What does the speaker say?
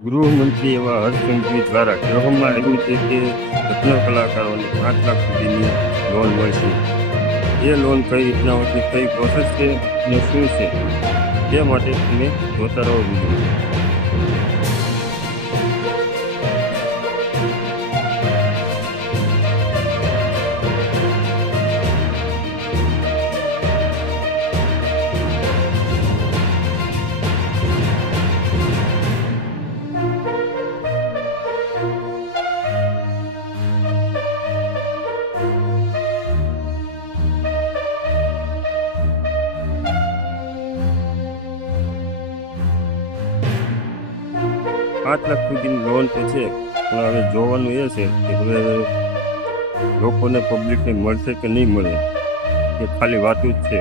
ગૃહમંત્રી એવા હર્ષસંઘવી દ્વારા કહેવામાં આવ્યું છે કે રત્ન કલાકારોને 5 લાખ સુધીની લોન મળશે. એ લોન કઈ રીતના હોય છે, કઈ પ્રોસેસ છે અને શું છે તે માટે તમે જોતા રહો વિડીયો. 5 લાખ સુધીની લોન તો છે, પણ હવે જોવાનું એ છે કે હવે લોકોને પબ્લિકને મળશે કે નહીં મળે, એ ખાલી વાતું જ છે.